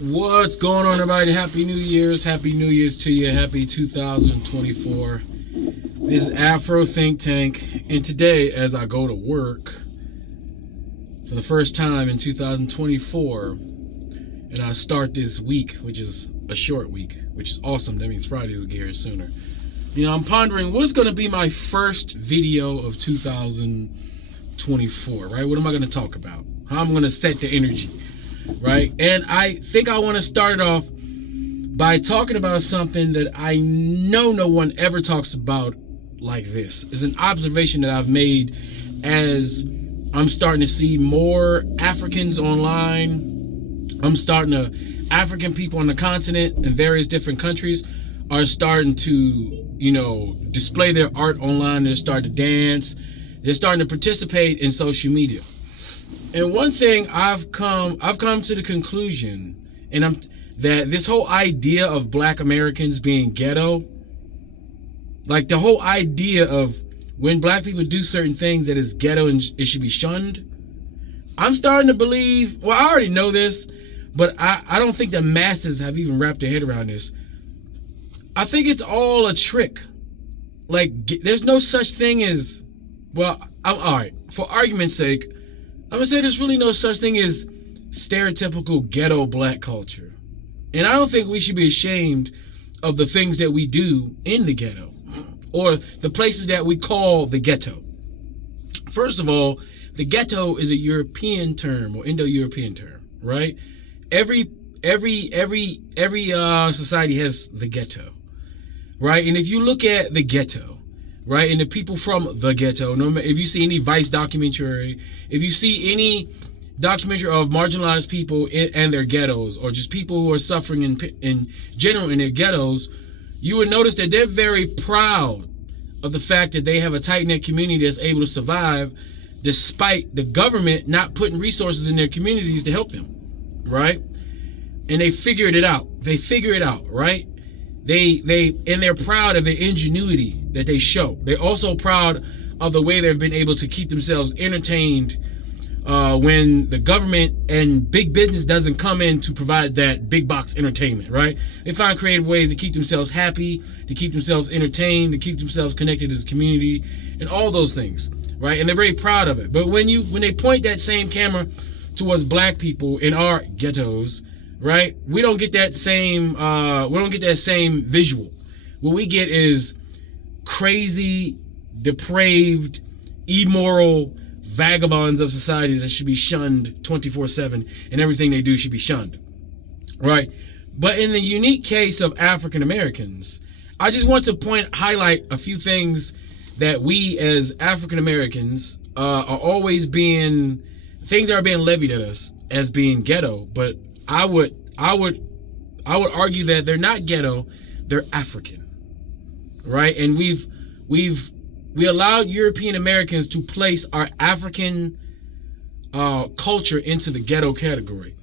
What's going on, everybody? Happy New Year's. Happy New Year's to you. Happy 2024. This is Afrothinktank, and today, as I go to work for the first time in 2024, and I start this week, which is a short week, which is awesome. That means Friday will get here sooner. You know, I'm pondering what's going to be my first video of 2024, right? What am I going to talk about? How I'm going to set the energy, right? And I think I want to start it off by talking about something that I know no one ever talks about like this. It's an observation that I've made as I'm starting to see more Africans online. African people on the continent in various different countries are starting to, you know, display their art online. They're starting to dance. They're starting to participate in social media. And one thing I've come to the conclusion, that this whole idea of Black Americans being ghetto, like the whole idea of when Black people do certain things that is ghetto and it should be shunned, I'm starting to believe, well, I already know this, but I don't think the masses have even wrapped their head around this. I think it's all a trick. Like, there's no such thing as, well, all right, for argument's sake, I'm gonna say there's really no such thing as stereotypical ghetto Black culture. And I don't think we should be ashamed of the things that we do in the ghetto or the places that we call the ghetto. First of all, the ghetto is a European term or Indo-European term, right? Every society has the ghetto, right? And if you look at the ghetto, right, and the people from the ghetto, if you see any Vice documentary, if you see any documentary of marginalized people and their ghettos, or just people who are suffering in general in their ghettos, you would notice that they're very proud of the fact that they have a tight-knit community that's able to survive despite the government not putting resources in their communities to help them, right? And they figured it out. They figure it out, right? They're proud of their ingenuity that they show. They're also proud of the way they've been able to keep themselves entertained when the government and big business doesn't come in to provide that big box entertainment, right? They find creative ways to keep themselves happy, to keep themselves entertained, to keep themselves connected as a community, and all those things, right? And they're very proud of it. But when they point that same camera towards Black people in our ghettos, right, we don't get that same visual. What we get is crazy, depraved, immoral vagabonds of society that should be shunned 24/7, and everything they do should be shunned, right? But in the unique case of African Americans, I just want to highlight a few things that we as African Americans are always being, things that are being levied at us as being ghetto, but I would argue that they're not ghetto, they're African, right? And we allowed European Americans to place our African culture into the ghetto category,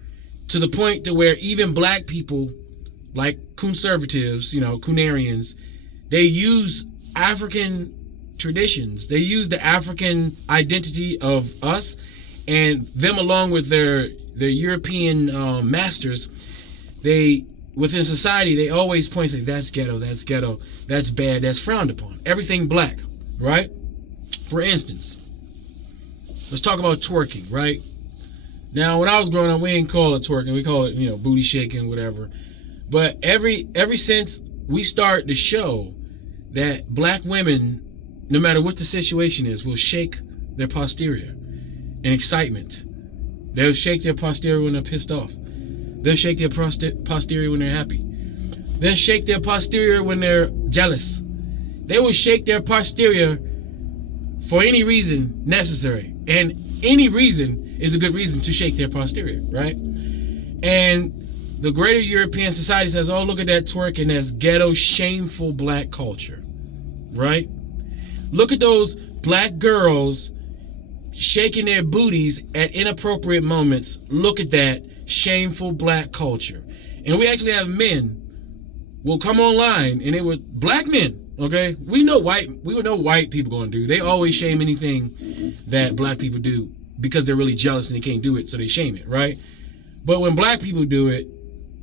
to the point to where even Black people, like conservatives, you know, Coonarians, they use African traditions. They use the African identity of us and them, along with their European masters. Within society, they always point and say, that's ghetto, that's bad, that's frowned upon. Everything Black, right? For instance, let's talk about twerking, right? Now, when I was growing up, we didn't call it twerking. We call it, you know, booty shaking, whatever. But ever since we start to show that Black women, no matter what the situation is, will shake their posterior in excitement. They'll shake their posterior when they're pissed off. They'll shake their posterior when they're happy. They'll shake their posterior when they're jealous. They will shake their posterior for any reason necessary. And any reason is a good reason to shake their posterior, right? And the greater European society says, oh, look at that twerk, and that's ghetto, shameful Black culture, right? Look at those Black girls shaking their booties at inappropriate moments. Look at that shameful Black culture. And we actually have men will come online, and it was Black men, okay? We know white people gonna do. They always shame anything that Black people do because they're really jealous and they can't do it, so they shame it, right? But when Black people do it,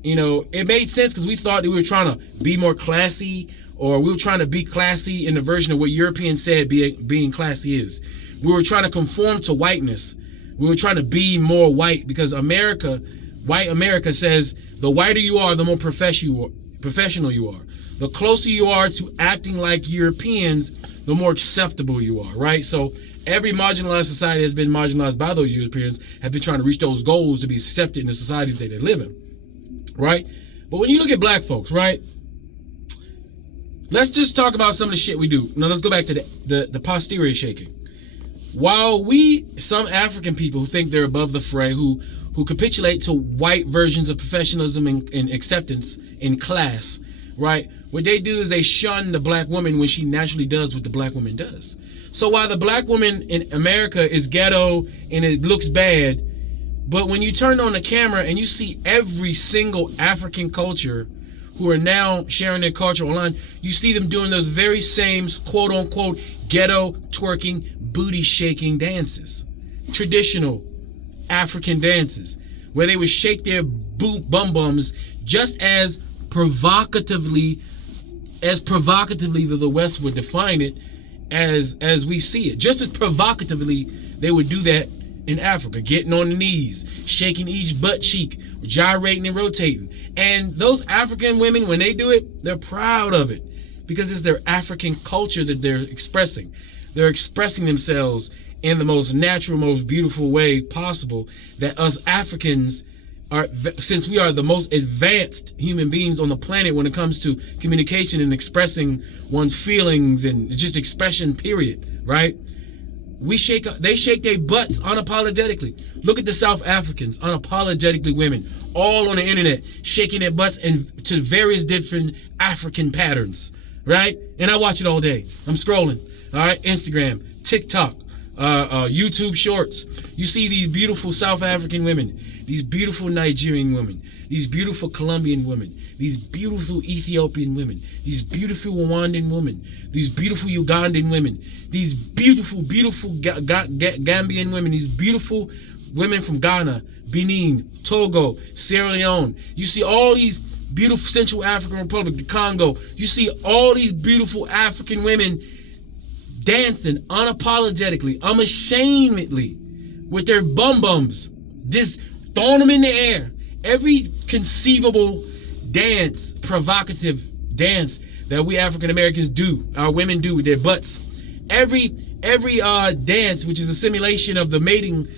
You know, it made sense because we thought that we were trying to be more classy, or we were trying to be classy in the version of what Europeans said being classy is. We were trying to conform to whiteness. We were trying to be more white because white America says the whiter you are, the more professional you are. The closer you are to acting like Europeans, the more acceptable you are, right? So every marginalized society has been marginalized by those Europeans, have been trying to reach those goals to be accepted in the societies that they live in, right? But when you look at black folks, right? Let's just talk about some of the shit we do. Now let's go back to the posterior shaking. While some African people who think they're above the fray, who capitulate to white versions of professionalism and acceptance in class, right? What they do is they shun the black woman when she naturally does what the black woman does. So while the black woman in America is ghetto and it looks bad, but when you turn on the camera and you see every single African culture who are now sharing their culture online, you see them doing those very same quote unquote ghetto twerking, booty shaking dances. Traditional African dances where they would shake their bum bums just as provocatively that the West would define it as we see it. Just as provocatively they would do that in Africa, getting on the knees, shaking each butt cheek, gyrating and rotating. And those African women, when they do it, they're proud of it because it's their African culture that they're expressing. They're expressing themselves in the most natural, most beautiful way possible that us Africans are, since we are the most advanced human beings on the planet when it comes to communication and expressing one's feelings and just expression, period, right? They shake their butts unapologetically. Look at the South Africans, unapologetically women, all on the internet, shaking their butts and to various different African patterns, right? And I watch it all day. I'm scrolling, all right? Instagram, TikTok, YouTube shorts. You see these beautiful South African women, these beautiful Nigerian women, these beautiful Colombian women, these beautiful Ethiopian women, these beautiful Rwandan women, these beautiful Ugandan women, these beautiful Gambian women, these beautiful women from Ghana, Benin, Togo, Sierra Leone. You see all these beautiful Central African Republic, the Congo. You see all these beautiful African women dancing unapologetically, unashamedly, with their bums, just throwing them in the air. Every conceivable dance, provocative dance that we African Americans do, our women do with their butts. Every dance, which is a simulation of the mating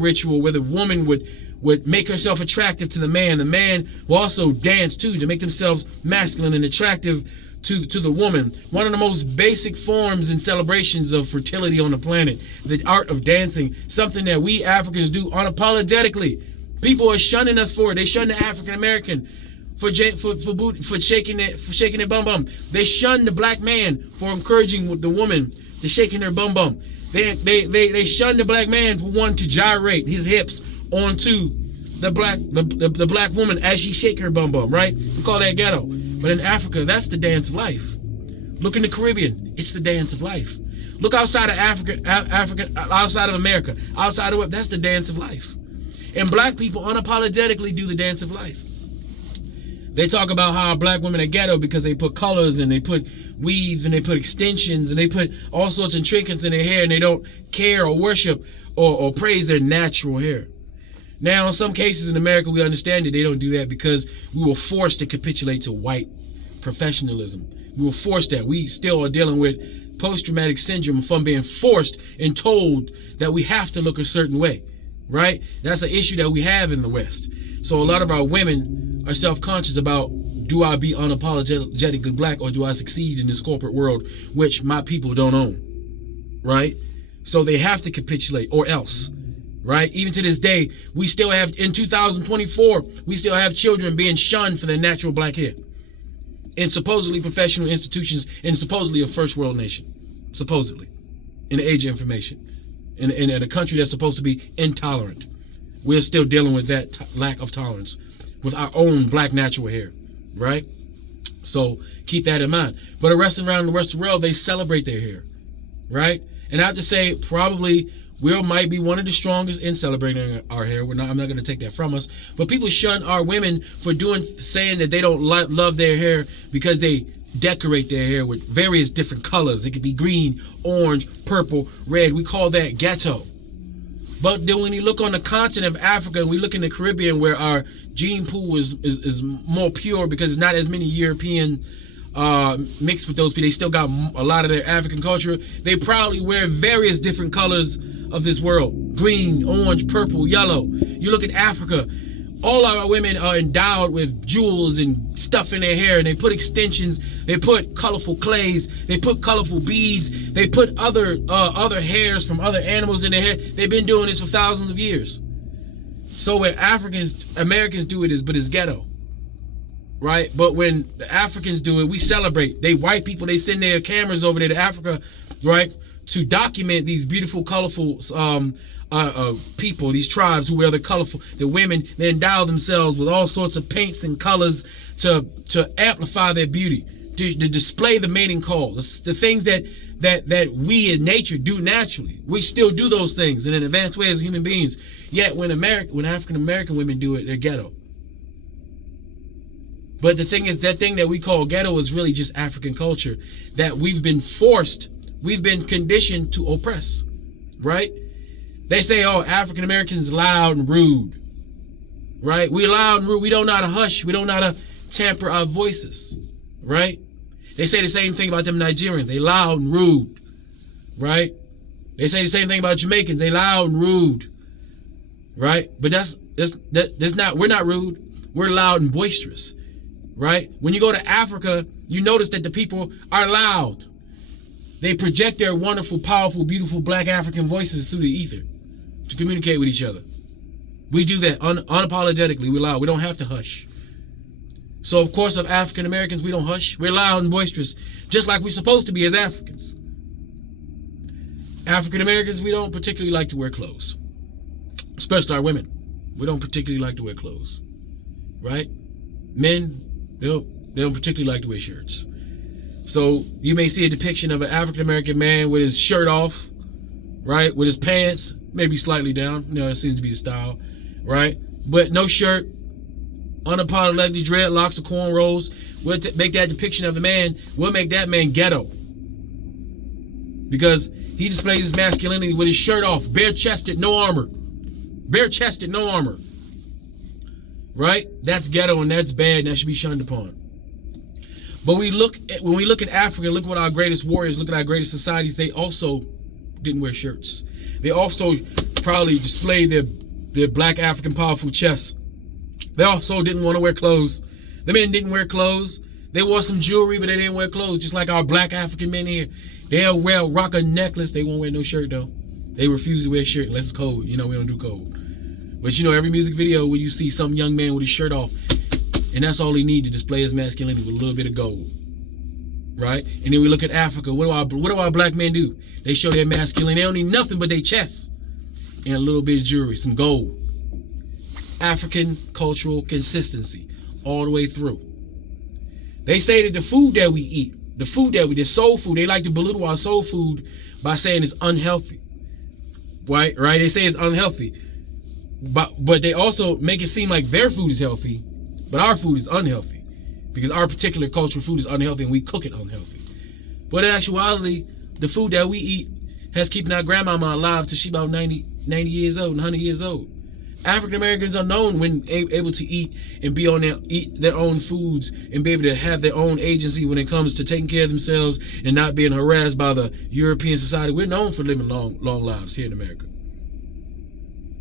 ritual, where the woman would make herself attractive to the man will also dance too to make themselves masculine and attractive to the woman. One of the most basic forms and celebrations of fertility on the planet, the art of dancing, something that we Africans do unapologetically. People are shunning us for it. They shun the African American for shaking their bum. They shun the black man for encouraging the woman to shaking their bum. They shun the black man for wanting to gyrate his hips onto the black woman as she shake her bum, right? We call that ghetto. But in Africa, that's the dance of life. Look in the Caribbean, it's the dance of life. Look outside of Africa, outside of America, outside of the web, that's the dance of life. And black people unapologetically do the dance of life. They talk about how black women are ghetto because they put colors and they put weaves and they put extensions and they put all sorts of trinkets in their hair, and they don't care or worship or praise their natural hair. Now, in some cases in America, we understand that they don't do that because we were forced to capitulate to white professionalism. We were forced that. We still are dealing with post-traumatic syndrome from being forced and told that we have to look a certain way, right? That's an issue that we have in the West. So a lot of our women are self-conscious about, do I be unapologetically black or do I succeed in this corporate world, which my people don't own, right? So they have to capitulate or else. Right? Even to this day, we still have, in 2024, we still have children being shunned for their natural black hair in supposedly professional institutions in supposedly a first world nation. Supposedly. In the age of information. In a country that's supposed to be intolerant. We're still dealing with that lack of tolerance with our own black natural hair. Right? So keep that in mind. But around the rest of the world, they celebrate their hair. Right? And I have to say, probably We might be one of the strongest in celebrating our hair. I'm not going to take that from us. But people shun our women for saying that they don't love their hair because they decorate their hair with various different colors. It could be green, orange, purple, red. We call that ghetto. But then when you look on the continent of Africa and we look in the Caribbean, where our gene pool is more pure because there's not as many European mixed with those people, they still got a lot of their African culture. They proudly wear various different colors of this world: green, orange, purple, yellow. You look at Africa, all our women are endowed with jewels and stuff in their hair, and they put extensions, they put colorful clays, they put colorful beads, they put other hairs from other animals in their hair. They've been doing this for thousands of years. So when Americans do it, it's ghetto, right? But when the Africans do it, we celebrate. White people, they send their cameras over there to Africa, right, to document these beautiful, colorful people, these tribes who wear the women. They endow themselves with all sorts of paints and colors to amplify their beauty, to display the mating call, the things that we in nature do naturally. We still do those things in an advanced way as human beings. Yet when African American women do it, they're ghetto. But the thing is, that thing that we call ghetto is really just African culture that we've been conditioned to oppress, right? They say, oh, African Americans loud and rude, right? We loud and rude. We don't know how to hush. We don't know how to temper our voices, right? They say the same thing about them Nigerians. They loud and rude, right? They say the same thing about Jamaicans. They loud and rude, right? But we're not rude. We're loud and boisterous, right? When you go to Africa, you notice that the people are loud. They project their wonderful, powerful, beautiful black African voices through the ether to communicate with each other. We do that unapologetically. We're loud. We don't have to hush. So, of course, of African Americans, we don't hush. We're loud and boisterous, just like we're supposed to be as Africans. African Americans, we don't particularly like to wear clothes, especially our women. We don't particularly like to wear clothes, right? Men, they don't particularly like to wear shirts. So you may see a depiction of an African American man with his shirt off, right? With his pants maybe slightly down. You know, it seems to be the style, right? But no shirt, unapologetically dreadlocks or cornrows. We'll make that depiction of the man. We'll make that man ghetto, because he displays his masculinity with his shirt off, bare-chested, no armor. Bare-chested, no armor. Right? That's ghetto, and that's bad, and that should be shunned upon. But when we look at Africa, look what our greatest warriors, look at our greatest societies, they also didn't wear shirts. They also probably displayed their black African powerful chests. They also didn't want to wear clothes. The men didn't wear clothes. They wore some jewelry, but they didn't wear clothes, just like our black African men here. They'll rock a necklace. They won't wear no shirt, though. They refuse to wear a shirt unless it's cold. You know, we don't do cold. But you know, every music video where you see some young man with his shirt off, and that's all he needs to display his masculinity with a little bit of gold, right? And then we look at Africa. What do our black men do? They show their masculinity. They don't need nothing but their chests and a little bit of jewelry, some gold. African cultural consistency all the way through. They say that the food that we eat, the soul food, they like to belittle our soul food by saying it's unhealthy, right? They say it's unhealthy, but they also make it seem like their food is healthy, but our food is unhealthy because our particular cultural food is unhealthy and we cook it unhealthy. But in actuality, the food that we eat has keeping our grandmama alive till she's about 90 years old and 100 years old. African Americans are known when able to eat and eat their own foods and be able to have their own agency when it comes to taking care of themselves and not being harassed by the European society. We're known for living long lives here in America.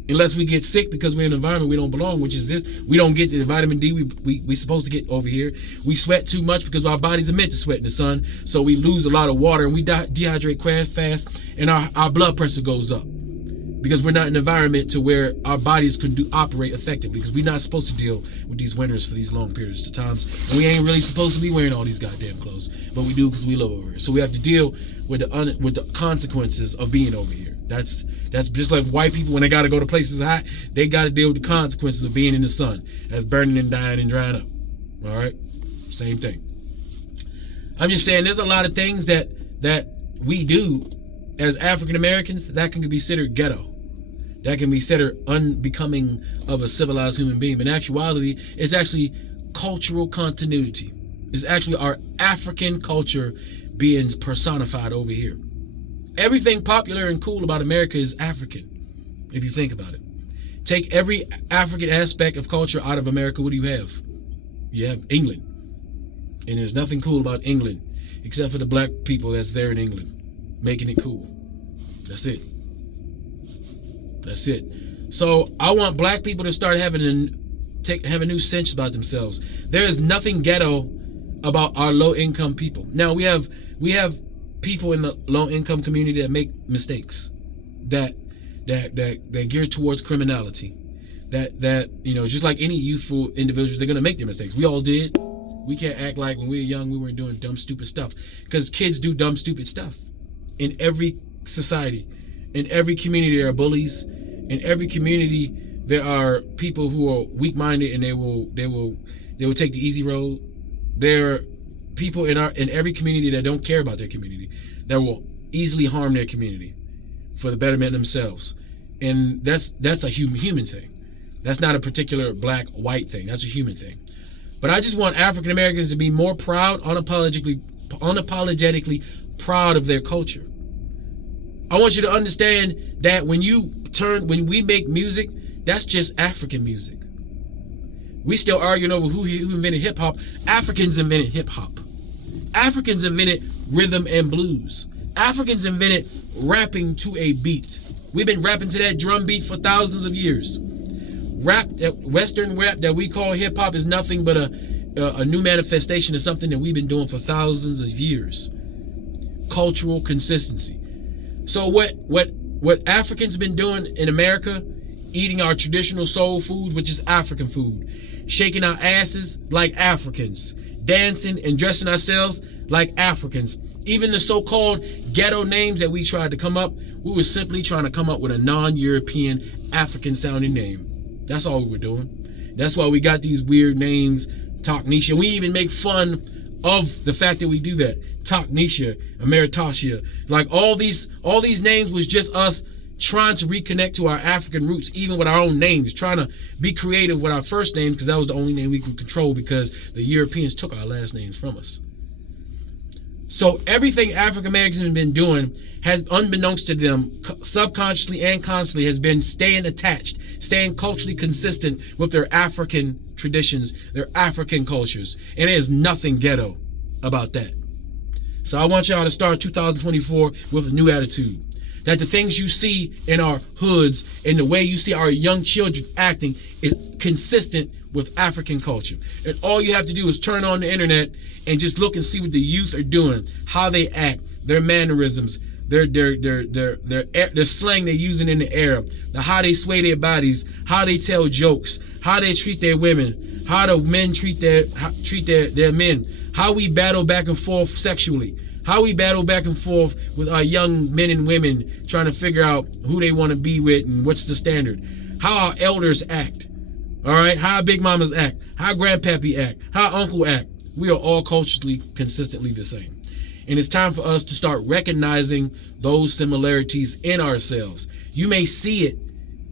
Unless we get sick because we're in an environment we don't belong, which is this. We don't get the vitamin D we supposed to get over here. We sweat too much because our bodies are meant to sweat in the sun. So we lose a lot of water and we dehydrate fast, and our blood pressure goes up. Because we're not in an environment to where our bodies can operate effectively, because we're not supposed to deal with these winters for these long periods of times, and we ain't really supposed to be wearing all these goddamn clothes, but we do because we live over here. So we have to deal with the consequences of being over here. That's just like white people when they got to go to places hot, they got to deal with the consequences of being in the sun, that's burning and dying and drying up. All right, same thing. I'm just saying there's a lot of things that we do as African Americans, that can be considered ghetto. That can be considered unbecoming of a civilized human being. But in actuality, it's actually cultural continuity. It's actually our African culture being personified over here. Everything popular and cool about America is African, if you think about it. Take every African aspect of culture out of America, what do you have? You have England. And there's nothing cool about England except for the black people that's there in England, making it cool. That's it. That's it. So I want black people to start having a new sense about themselves. There is nothing ghetto about our low-income people. Now we have people in the low-income community that make mistakes, that gear towards criminality, that you know, just like any youthful individuals, they're gonna make their mistakes. We all did. We can't act like when we were young we weren't doing dumb, stupid stuff, because kids do dumb, stupid stuff. In every society, in every community, there are bullies. In every community, there are people who are weak-minded and they will take the easy road. There are people in every community that don't care about their community, that will easily harm their community for the betterment of themselves. And that's a human thing. That's not a particular black, white thing. That's a human thing. But I just want African Americans to be more proud, unapologetically proud of their culture. I want you to understand that when we make music, that's just African music. We still arguing over who invented hip hop. Africans invented hip hop. Africans invented rhythm and blues. Africans invented rapping to a beat. We've been rapping to that drum beat for thousands of years. Western rap that we call hip hop is nothing but a new manifestation of something that we've been doing for thousands of years. Cultural consistency. So what Africans been doing in America, eating our traditional soul food, which is African food, shaking our asses like Africans, dancing and dressing ourselves like Africans. Even the so-called ghetto names that we tried to come up, we were simply trying to come up with a non-European African-sounding name. That's all we were doing. That's why we got these weird names, Toknisha. We even make fun of the fact that we do that. Toknisha, Emeritasia, like all these names was just us trying to reconnect to our African roots, even with our own names, trying to be creative with our first name, because that was the only name we could control, because the Europeans took our last names from us. So everything African Americans have been doing has, unbeknownst to them, subconsciously and consciously, has been staying attached, staying culturally consistent with their African traditions, their African cultures. And there's nothing ghetto about that. So I want y'all to start 2024 with a new attitude. That the things you see in our hoods and the way you see our young children acting is consistent with African culture. And all you have to do is turn on the internet and just look and see what the youth are doing, how they act, their mannerisms, their slang they're using in the air, how they sway their bodies, how they tell jokes, how they treat their women, how the men treat their men, how we battle back and forth sexually, how we battle back and forth with our young men and women trying to figure out who they want to be with and what's the standard, how our elders act, all right, how big mamas act, how grandpappy act, how uncle act. We are all culturally consistently the same. And it's time for us to start recognizing those similarities in ourselves. You may see it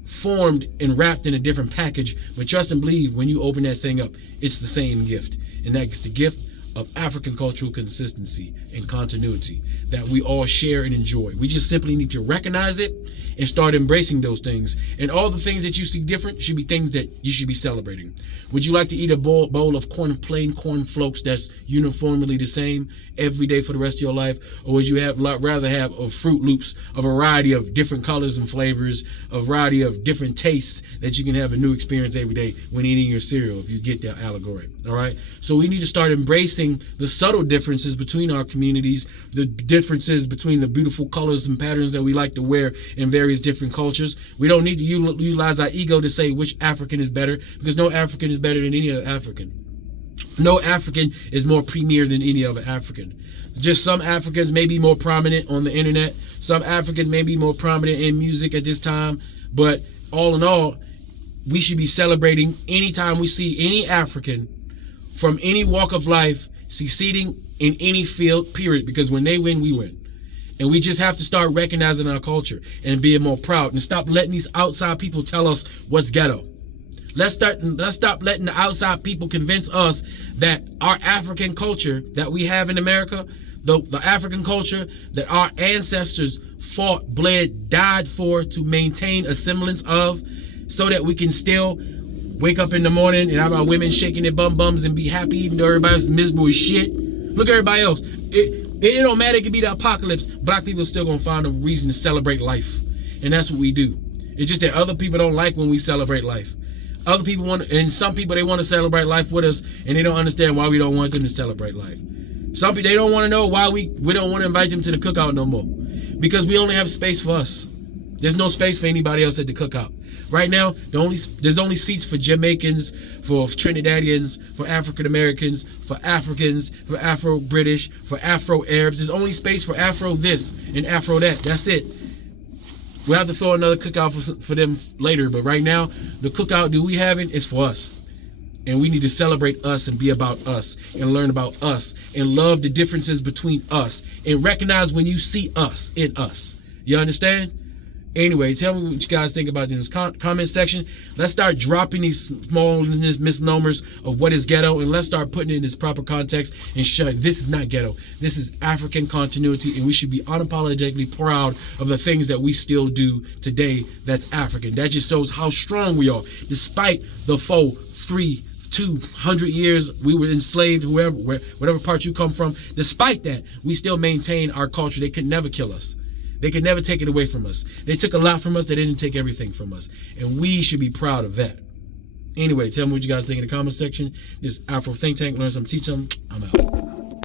formed and wrapped in a different package, but trust and believe, when you open that thing up, it's the same gift. And that's the gift of African cultural consistency and continuity that we all share and enjoy. We just simply need to recognize it and start embracing those things. And all the things that you see different should be things that you should be celebrating. Would you like to eat a bowl of plain corn flakes that's uniformly the same every day for the rest of your life? Or would you rather have a Fruit Loops, a variety of different colors and flavors, a variety of different tastes that you can have a new experience every day when eating your cereal, if you get that allegory, all right? So we need to start embracing the subtle differences between our communities, the differences between the beautiful colors and patterns that we like to wear in various different cultures. We don't need to utilize our ego to say which African is better, because no African is better than any other African. No African is more premier than any other African. Just some Africans may be more prominent on the internet. Some Africans may be more prominent in music at this time. But all in all, we should be celebrating anytime we see any African from any walk of life succeeding in any field, period. Because when they win, we win. And we just have to start recognizing our culture and being more proud and stop letting these outside people tell us what's ghetto. Let's stop letting the outside people convince us that our African culture that we have in America, the African culture that our ancestors fought, bled, died for to maintain a semblance of, so that we can still wake up in the morning and have our women shaking their bums and be happy even though everybody else is miserable as shit. Look at everybody else. It don't matter, it could be the apocalypse. Black people are still gonna find a reason to celebrate life. And that's what we do. It's just that other people don't like when we celebrate life. Other people want, and some people, they want to celebrate life with us, and they don't understand why we don't want them to celebrate life. Some people, they don't want to know why we don't want to invite them to the cookout no more. Because we only have space for us. There's no space for anybody else at the cookout. Right now, there's only seats for Jamaicans, for Trinidadians, for African Americans, for Africans, for Afro-British, for Afro-Arabs. There's only space for Afro this and Afro that. That's it. We'll have to throw another cookout for them later. But right now, the cookout that we having is for us. And we need to celebrate us and be about us and learn about us and love the differences between us and recognize when you see us in us. You understand? Anyway, tell me what you guys think about this comment section. Let's start dropping these small misnomers of what is ghetto, and let's start putting it in its proper context and show this is not ghetto. This is African continuity, and we should be unapologetically proud of the things that we still do today that's African. That just shows how strong we are, despite the 200 years we were enslaved, whatever part you come from. Despite that, we still maintain our culture. They could never kill us. They could never take it away from us. They took a lot from us. They didn't take everything from us. And we should be proud of that. Anyway, tell me what you guys think in the comment section. This is Afro Think Tank. Learn something, teach something. I'm out.